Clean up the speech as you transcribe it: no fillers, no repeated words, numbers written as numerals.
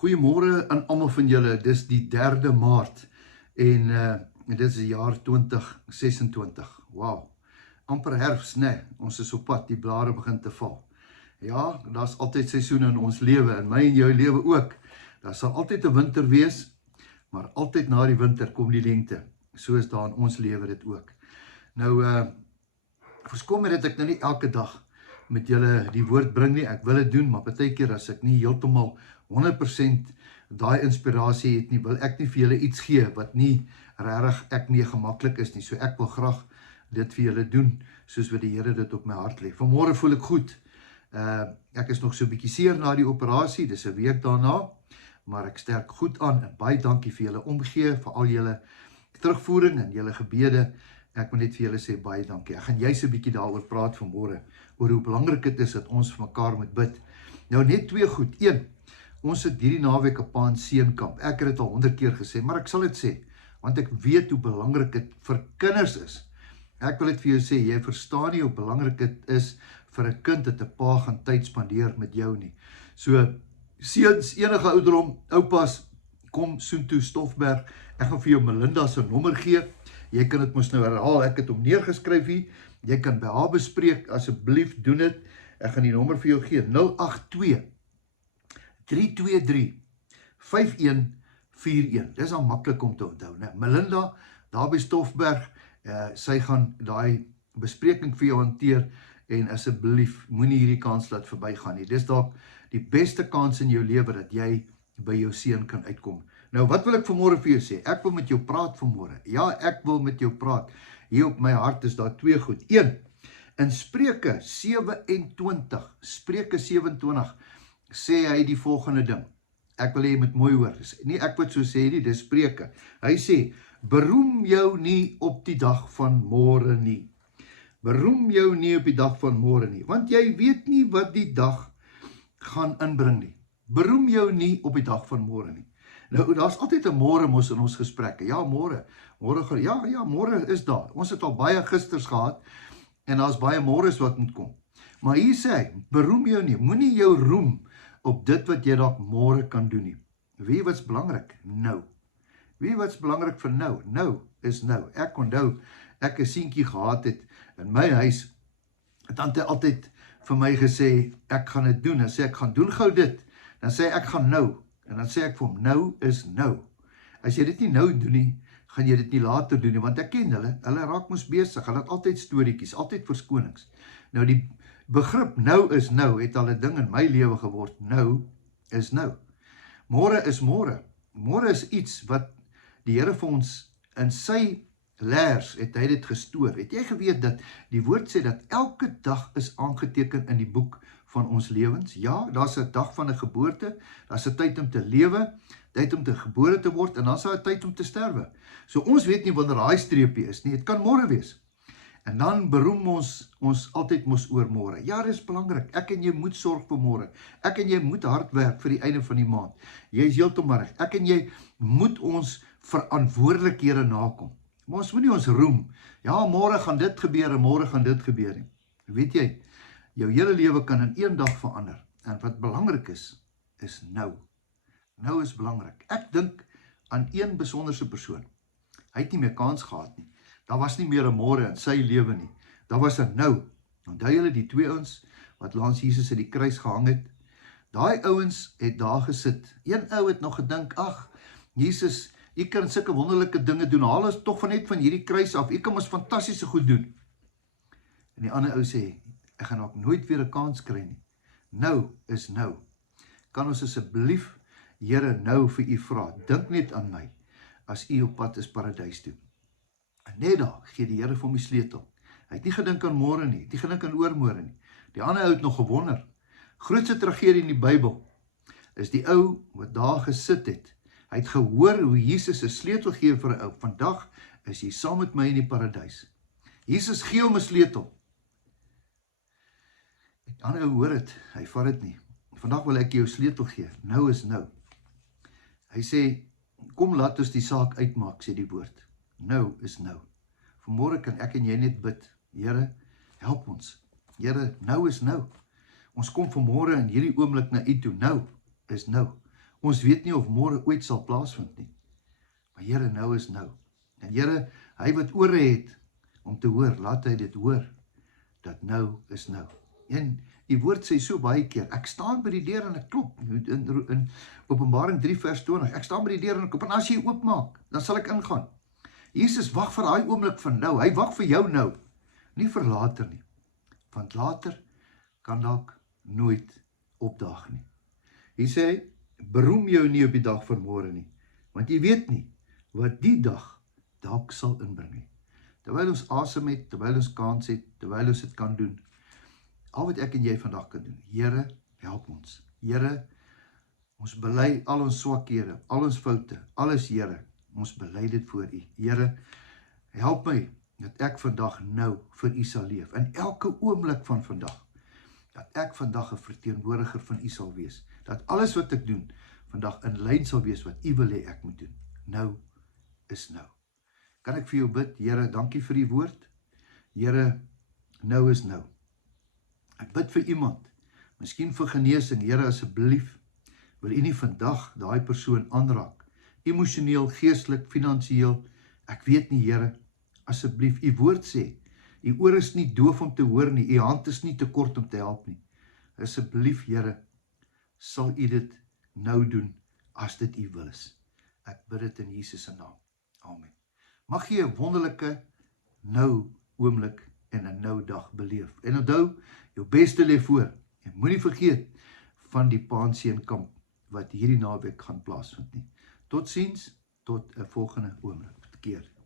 Goeiemôre aan almal van julle. Dis die 3de Maart en dit is die jaar 2026. Wow. Amper herfs, nee. Ons is op pad, die blare begin te val. Ja, daar's altyd seisoene in ons lewe, in my en jou lewe ook. Daar sal altyd 'n winter wees, maar altyd na die winter kom die lente. So is daar in ons lewe dit ook. Nou, verskom my dat ek nou nie elke dag met julle die woord bring nie. Ek wil dit doen, maar partykeer as ek nie heeltemal 100% daai inspirasie het nie, wil ek nie vir julle iets gee wat nie regtig ek nie gemaklik is nie. So ek wil graag dit vir julle doen, soos wat die Here dit op my hart lê. Vanmôre voel ek goed. Ek is nog so 'n bietjie seer na die operasie, dis 'n week daarna, maar ek sterk goed aan en baie dankie vir julle omgee, vir al julle terugvoering en julle gebede. Ek wil net vir julle sê baie dankie. Ek gaan juist 'n bietjie daaroor praat vanmôre, oor hoe belangrik dit is dat ons vir mekaar moet bid. Nou net twee goed. 1, ons het hierdie naweek 'n pa en seun kamp. Ek het dit al 100 keer gesê, maar ek sal dit sê, want ek weet hoe belangrik dit vir kinders is. Ek wil dit vir jou sê, jy verstaan nie hoe belangrik dit is vir 'n kind dat 'n pa gaan tyd spandeer met jou nie. So, seuns, enige ouderdom, oupas, kom soontoe Stoffberg. Ek gaan vir jou Melinda se nommer gee. Jy kan dit mos nou herhaal, ek het hom neergeskryf hier. Jy kan by haar bespreek, asseblief doen dit. Ek gaan die nommer vir jou gee, 082 323 5141. Dis al maklik om te onthou, né? Melinda, daar by Stoffberg, sy gaan daai bespreking vir jou hanteer en asseblief moenie hierdie kans laat verbygaan nie. Dis dalk die beste kans in jou lewe dat jy by jou seun kan uitkom. Nou, wat wil ek vanmôre vir jou sê? Ek wil met jou praat vanmôre. Ja, ek wil met jou praat. Hier op my hart is daar twee goed. 1, in Spreuke 27, Spreuke 27, sê hy die volgende ding. Ek wil hê jy moet mooi hoor. Nie ek wat so sê nie, dis Spreuke. Hy sê, beroem jou nie op die dag van môre nie. Beroem jou nie op die dag van môre nie, want jy weet nie wat die dag gaan inbring nie. Beroem jou nie op die dag van môre nie. Nou, daar's altyd 'n môre mos in ons gesprekke. Ja, môre. Ja, môre is daar. Ons het al baie gisters gehad en daar's baie môres wat moet kom. Maar hier sê hy, beroem jou nie. Moenie jou roem op dit wat jy dalk môre kan doen nie. Weet wat's belangrik? Nou. Weet wat's belangrik vir nou? Nou is nou. Ek onthou, ek 'n seentjie gehad het in my huis. Tante altyd vir my gesê, ek gaan dit doen. Dan sê ek, gaan doen gou dit. Dan sê ek, gaan nou. En dan sê ek vir hom, nou is nou. As jy dit nie nou doen nie, gaan jy dit nie later doen nie, want ek ken hulle raak mos besig, hulle het altyd storieetjies, altyd verskonings. Nou die begrip nou is nou, het al 'n ding in my lewe geword, nou is nou. Môre is môre. Môre is iets wat die Here vir ons in sy leers het hy dit gestoor. Het jy geweet dat die woord sê dat elke dag is aangeteken in die boek van ons lewens? Ja, daar's 'n dag van 'n geboorte, daar's 'n tyd om te lewe, tyd om te gebore te word en dan's daar 'n tyd om te sterwe. So ons weet nie wanneer daai streepie is nie, dit kan môre wees. En dan beroem ons altyd mos oor môre. Ja, dis belangrik. Ek en jy moet sorg vir môre. Ek en jy moet hard werk vir die einde van die maand. Jy is heeltemal reg. Ek en jy moet ons verantwoordelikhede nakom. Maar ons moet nie ons roem. Ja, môre gaan dit gebeur en môre gaan dit gebeur nie. Weet jy, jou hele lewe kan in een dag verander. En wat belangrik is nou. Nou is belangrik. Ek dink aan een besonderse persoon. Hy het nie meer kans gehad nie. Daar was nie meer 'n môre in sy lewe nie. Daar was 'n nou. Onthou julle die twee ouens wat langs Jesus in die kruis gehang het? Daai ouens het daar gesit. Een ou het nog gedink, ag, Jesus, U kan sulke wonderlike dinge doen. Haal ons tog net van hierdie kruis af. U kan ons fantastiese goed doen. En die ander ou sê, ek gaan ook nooit weer 'n kans kry nie. Nou is nou. Kan ons asseblief, Here, nou vir U vra, dink net aan my, as U op pad is paradys toe. En net daar gee die Here vir hom die sleutel. Hy het nie gedink aan môre nie, het nie gedink aan oormôre nie. Die ander ou het nog gewonder. Grootste tragedie in die Bybel is die ou wat daar gesit het. Hy het gehoor hoe Jesus 'n sleutel gee vir 'n ou. Vandag is jy saam met my in die paradys. Jesus gee hom 'n sleutel. Die ander ou hoor dit, hy vat dit nie. Vandag wil ek jou sleutel gee. Nou is nou. Hy sê, kom laat ons die saak uitmaak, sê die woord. Nou is nou. Vanmôre kan ek en jy net bid. Here, help ons. Here, nou is nou. Ons kom vanmôre in hierdie oomblik na U toe. Nou is nou. Ons weet nie of môre ooit sal plaasvind nie. Maar Here, nou is nou. En Here, hy wat ore het om te hoor, laat hy dit hoor, dat nou is nou. En die woord sê so baie keer, ek staan by die deur en ek klop, in Openbaring 3 vers 20, ek staan by die deur en ek klop, en as jy oopmaak, dan sal ek ingaan. Jesus wag vir daai oomblik van nou, hy wag vir jou nou, nie vir later nie, want later kan dalk nooit opdaag nie. Hy sê, beroem jou nie op die dag van môre nie, want jy weet nie, wat die dag dalk sal inbring nie. Terwyl ons asem het, terwyl ons kans het, terwyl ons dit kan doen, al wat ek en jy vandag kan doen, Here, help ons. Here, ons bely al ons swakhede, al ons foute, alles Here, ons bely dit voor U. Here, help my, dat ek vandag nou vir U sal leef, in elke oomblik van vandag, dat ek vandag 'n verteenwoordiger van U sal wees, dat alles wat ek doen, vandag in lyn sal wees wat U wil hê ek moet doen. Nou is nou. Kan ek vir jou bid? Here, dankie vir die woord. Here, nou is nou. Ek bid vir iemand, miskien vir genesing. Here, asseblief, wil U nie vandag daai persoon aanraak, emosioneel, geestelik, finansiëel, ek weet nie, Here, asseblief, U woord sê, U oor is nie doof om te hoor nie, U hand is nie te kort om te help nie. Asseblief, Here, sal U dit nou doen, as dit U wil is. Ek bid dit in Jesus se naam. Amen. Mag jy 'n wonderlike nou oomblik en 'n nou dag beleef. En onthou, jou beste lê voor. En moenie vergeet van die Paaseenkamp wat hierdie naweek gaan plaasvind nie. Totsiens, tot 'n volgende oomblik. Keer.